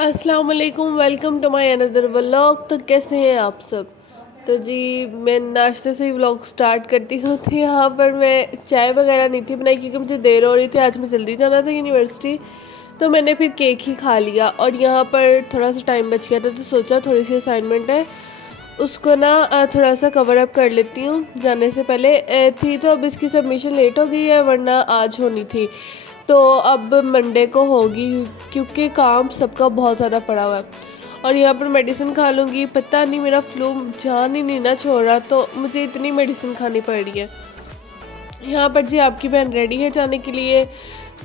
अस्सलाम वालेकुम, welcome to my another vlog. तो कैसे हैं आप सब? तो जी मैं नाश्ते से ही व्लॉग स्टार्ट करती हूँ। तो यहाँ पर मैं चाय वगैरह नहीं थी बनाई क्योंकि मुझे देर हो रही थी, आज मैं जल्दी जाना था यूनिवर्सिटी। तो मैंने फिर केक ही खा लिया और यहाँ पर थोड़ा सा टाइम बच गया था तो सोचा थोड़ी सी असाइनमेंट है उसको ना थोड़ा सा कवर अप कर लेती हूँ जाने से पहले थी। तो अब इसकी सबमिशन लेट हो गई है, वरना आज होनी थी। तो अब मंडे को होगी क्योंकि काम सबका बहुत ज़्यादा पड़ा हुआ है। और यहाँ पर मेडिसिन खा लूँगी, पता नहीं मेरा फ्लू जान ही नहीं ना छोड़ रहा, तो मुझे इतनी मेडिसिन खानी पड़ रही है। यहाँ पर जी आपकी बहन रेडी है जाने के लिए,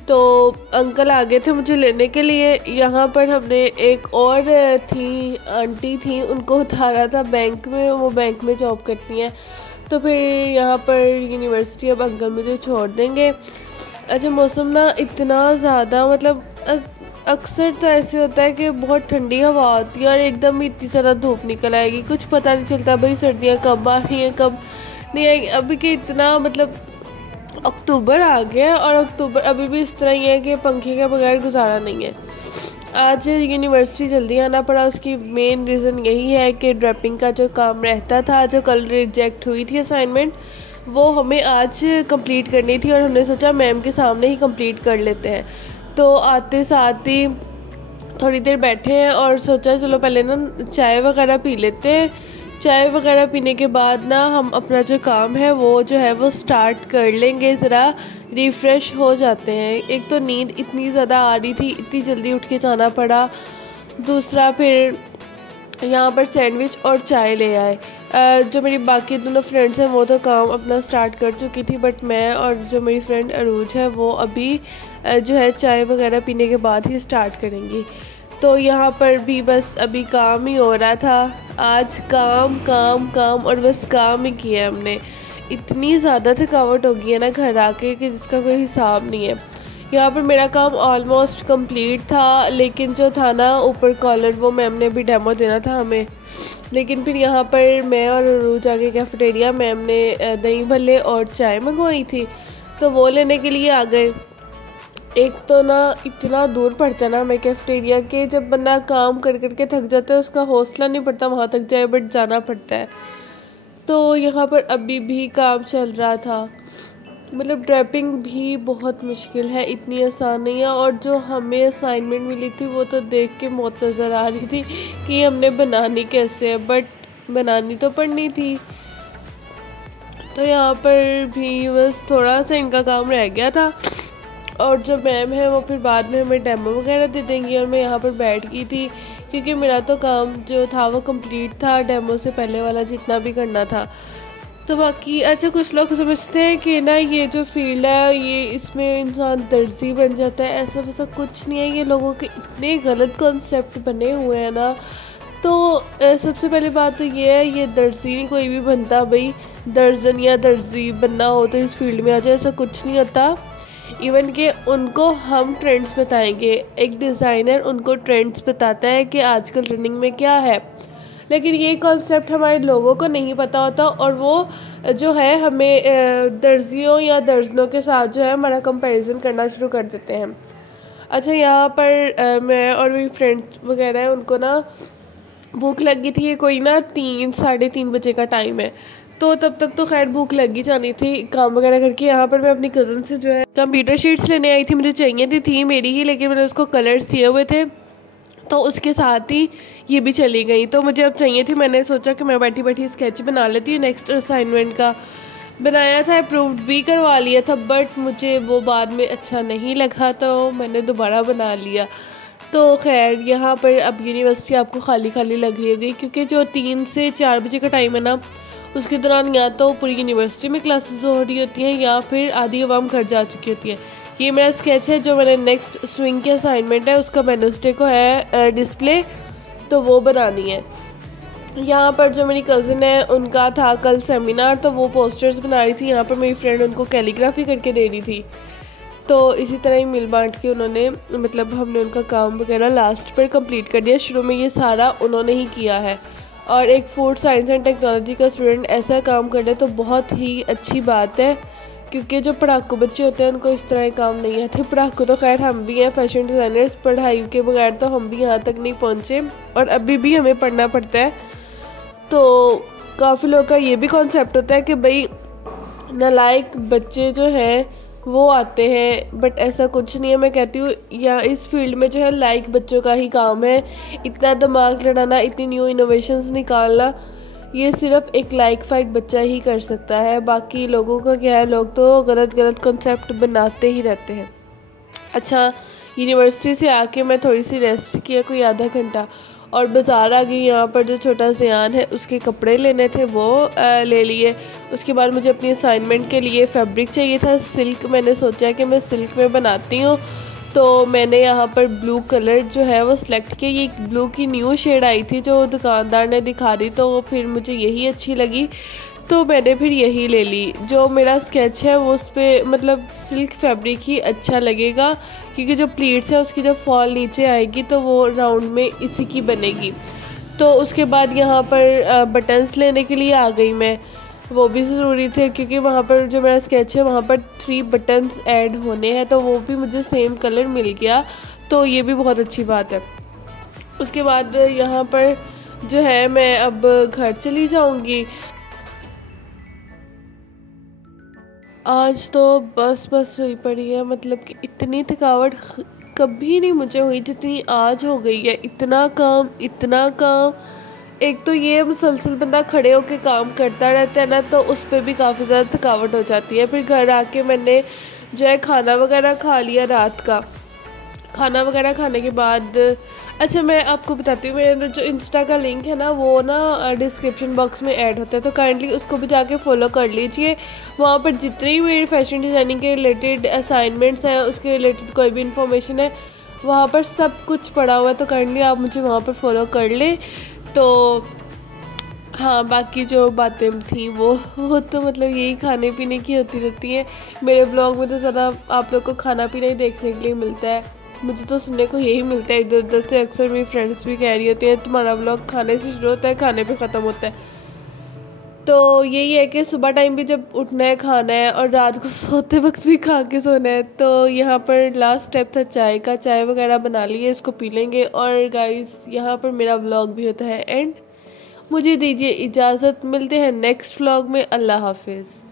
तो अंकल आ गए थे मुझे लेने के लिए। यहाँ पर हमने एक और थी आंटी थी, उनको उतारा था बैंक में, वो बैंक में जॉब करती हैं। तो फिर यहाँ पर यूनिवर्सिटी अब अंकल मुझे छोड़ देंगे। अच्छा मौसम ना इतना ज़्यादा मतलब अक्सर तो ऐसे होता है कि बहुत ठंडी हवा होती है और एकदम इतनी ज़्यादा धूप निकल आएगी, कुछ पता नहीं चलता भाई सर्दियाँ कब आ रही हैं कब नहीं आएगी। अभी के इतना मतलब अक्टूबर आ गया और अक्टूबर अभी भी इस तरह ही है कि पंखे के बगैर गुजारा नहीं है। आज यूनिवर्सिटी जल्दी आना पड़ा, उसकी मेन रीज़न यही है कि ड्रैपिंग का जो काम रहता था, जो कल रिजेक्ट हुई थी असाइनमेंट, वो हमें आज कंप्लीट करनी थी और हमने सोचा मैम के सामने ही कंप्लीट कर लेते हैं। तो आते साथ ही थोड़ी देर बैठे हैं और सोचा चलो पहले ना चाय वगैरह पी लेते हैं। चाय वगैरह पीने के बाद ना हम अपना जो काम है वो स्टार्ट कर लेंगे, ज़रा रिफ़्रेश हो जाते हैं। एक तो नींद इतनी ज़्यादा आ रही थी, इतनी जल्दी उठ के जाना पड़ा। दूसरा फिर यहाँ पर सैंडविच और चाय ले आए। जो मेरी बाकी दोनों फ्रेंड्स हैं वो तो काम अपना स्टार्ट कर चुकी थी, बट मैं और जो मेरी फ्रेंड अरूज है वो अभी जो है चाय वगैरह पीने के बाद ही स्टार्ट करेंगी। तो यहाँ पर भी बस अभी काम ही हो रहा था, आज काम काम काम और बस काम ही किया हमने। इतनी ज़्यादा थकावट हो गई है ना घर आके कि जिसका कोई हिसाब नहीं है। यहाँ पर मेरा काम ऑलमोस्ट कंप्लीट था, लेकिन जो था ना ऊपर कॉलर वो मैम ने भी डेमो देना था हमें। लेकिन फिर यहाँ पर मैं और अरूज आगे कैफेटेरिया, मैम ने दही भल्ले और चाय मंगवाई थी तो वो लेने के लिए आ गए। एक तो ना इतना दूर पड़ता है ना हमें कैफेटेरिया के, जब बंदा काम कर करके थक जाता है उसका हौसला नहीं पड़ता वहाँ तक जाए, बट जाना पड़ता है। तो यहाँ पर अभी भी काम चल रहा था, मतलब ड्रैपिंग भी बहुत मुश्किल है, इतनी आसान नहीं है। और जो हमें असाइनमेंट मिली थी वो तो देख के मौत नज़र आ रही थी कि हमने बनानी कैसे है, बट बनानी तो पड़नी थी। तो यहाँ पर भी बस थोड़ा सा इनका काम रह गया था और जो मैम है वो फिर बाद में हमें डेमो वगैरह दे देंगी। और मैं यहाँ पर बैठ गई थी क्योंकि मेरा तो काम जो था वो कंप्लीट था, डेमो से पहले वाला जितना भी करना था। तो बाकी अच्छा कुछ लोग समझते हैं कि ना ये जो फील्ड है ये इसमें इंसान दर्जी बन जाता है, ऐसा वैसा कुछ नहीं है। ये लोगों के इतने गलत कॉन्सेप्ट बने हुए हैं ना। तो सबसे पहली बात तो ये है, ये दर्जी नहीं कोई भी बनता भाई, दर्जन या दर्जी बनना हो तो इस फील्ड में आ जाए, ऐसा कुछ नहीं होता। इवन कि उनको हम ट्रेंड्स बताएंगे, एक डिज़ाइनर उनको ट्रेंड्स बताता है कि आजकल रनिंग में क्या है, लेकिन ये कॉन्सेप्ट हमारे लोगों को नहीं पता होता और वो जो है हमें दर्जियों या दर्जनों के साथ जो है हमारा कंपैरिजन करना शुरू कर देते हैं। अच्छा यहाँ पर मैं और मेरी फ्रेंड्स वगैरह हैं उनको ना भूख लगी थी, ये कोई ना 3-3:30 बजे का टाइम है, तो तब तक तो खैर भूख लगी जानी थी काम वगैरह करके। यहाँ पर मैं अपनी कज़न से जो है कंप्यूटर शीट्स लेने आई थी, मुझे चाहिए थी मेरी ही, लेकिन मैंने उसको कलर्स दिए हुए थे तो उसके साथ ही ये भी चली गई। तो मुझे अब चाहिए थी, मैंने सोचा कि मैं बैठी बैठी स्केच बना लेती हूँ। नेक्स्ट असाइनमेंट का बनाया था, अप्रूव्ड भी करवा लिया था, बट मुझे वो बाद में अच्छा नहीं लगा तो मैंने दोबारा बना लिया। तो खैर यहाँ पर अब यूनिवर्सिटी आपको खाली खाली लग रही होगी क्योंकि जो 3 से 4 बजे का टाइम है ना उसके दौरान या तो पूरी यूनिवर्सिटी में क्लासेस हो रही होती हैं या फिर आधी अवाम घर जा चुकी होती है। ये मेरा स्केच है जो मैंने नेक्स्ट स्विंग की असाइनमेंट है उसका वेडनेसडे को है डिस्प्ले, तो वो बनानी है। यहाँ पर जो मेरी कज़न है उनका था कल सेमिनार, तो वो पोस्टर्स बना रही थी। यहाँ पर मेरी फ्रेंड उनको कैलीग्राफी करके दे रही थी। तो इसी तरह ही मिल बांट के उन्होंने मतलब हमने उनका काम वगैरह लास्ट पर कंप्लीट कर दिया। शुरू में ये सारा उन्होंने ही किया है और एक फूड साइंस एंड टेक्नोलॉजी का स्टूडेंट ऐसा काम कर दे तो बहुत ही अच्छी बात है। क्योंकि जो पढ़ाकू बच्चे होते हैं उनको इस तरह के काम नहीं आते। पढ़ाकू तो खैर हम भी हैं, फैशन डिज़ाइनर्स, पढ़ाई के बगैर तो हम भी यहाँ तक नहीं पहुँचे और अभी भी हमें पढ़ना पड़ता है। तो काफ़ी लोगों का ये भी कॉन्सेप्ट होता है कि भाई नालायक बच्चे जो हैं वो आते हैं, बट ऐसा कुछ नहीं है। मैं कहती हूँ या इस फील्ड में जो है लायक बच्चों का ही काम है। इतना दिमाग लड़ाना, इतनी न्यू इनोवेशंस निकालना, ये सिर्फ एक लायक फाइक बच्चा ही कर सकता है। बाकी लोगों का क्या है, लोग तो गलत गलत कॉन्सेप्ट बनाते ही रहते हैं। अच्छा, यूनिवर्सिटी से आके मैं थोड़ी सी रेस्ट किया, कोई आधा घंटा, और बाज़ार आ गई। यहाँ पर जो छोटा ज़ियान है उसके कपड़े लेने थे, वो ले लिए। उसके बाद मुझे अपनी असाइनमेंट के लिए फैब्रिक चाहिए था, सिल्क। मैंने सोचा कि मैं सिल्क में बनाती हूँ, तो मैंने यहाँ पर ब्लू कलर जो है वो सिलेक्ट किया। ये ब्लू की न्यू शेड आई थी जो दुकानदार ने दिखा दी, तो फिर मुझे यही अच्छी लगी, तो मैंने फिर यही ले ली। जो मेरा स्केच है वो उस पर मतलब सिल्क फैब्रिक ही अच्छा लगेगा, क्योंकि जो प्लीट्स है उसकी जब फॉल नीचे आएगी तो वो राउंड में इसी की बनेगी। तो उसके बाद यहाँ पर बटन्स लेने के लिए आ गई मैं, वो भी ज़रूरी थे क्योंकि वहाँ पर जो मेरा स्केच है वहाँ पर 3 बटन्स ऐड होने हैं, तो वो भी मुझे सेम कलर मिल गया, तो ये भी बहुत अच्छी बात है। उसके बाद यहाँ पर जो है मैं अब घर चली जाऊँगी। आज तो बस हुई पड़ी है, मतलब कि इतनी थकावट कभी नहीं मुझे हुई जितनी आज हो गई है। इतना काम। एक तो ये मुसलसल बंदा खड़े होकर काम करता रहता है ना, तो उस पर भी काफ़ी ज़्यादा थकावट हो जाती है। फिर घर आके मैंने जो है खाना वगैरह खा लिया। रात का खाना वगैरह खाने के बाद, अच्छा मैं आपको बताती हूँ, मेरा जो इंस्टा का लिंक है ना वो ना डिस्क्रिप्शन बॉक्स में ऐड होता है, तो काइंडली उसको भी जाके फॉलो कर लीजिए। वहाँ पर जितनी भी फैशन डिज़ाइनिंग के रिलेटेड असाइनमेंट्स हैं, उसके रिलेटेड कोई भी इंफॉर्मेशन है, वहाँ पर सब कुछ पड़ा हुआ है, तो काइंडली आप मुझे वहाँ पर फॉलो कर लें। तो हाँ, बाकी जो बातें थी वो तो मतलब यही खाने पीने की होती रहती है। मेरे ब्लॉग में तो ज़्यादा आप लोग को खाना पीना ही देखने के लिए मिलता है, मुझे तो सुनने को यही मिलता है इधर उधर से। अक्सर मेरी फ्रेंड्स भी कह रही होती हैं तुम्हारा व्लॉग खाने से शुरू होता है, खाने पे ख़त्म होता है। तो यही है कि सुबह टाइम भी जब उठना है खाना है, और रात को सोते वक्त भी खा के सोना है। तो यहाँ पर लास्ट स्टेप था चाय का, चाय वगैरह बना लिए, इसको पी लेंगे। और गाइस यहाँ पर मेरा व्लॉग भी होता है एंड। मुझे दीजिए इजाज़त, मिलते हैं नेक्स्ट व्लॉग में। अल्लाह हाफिज़।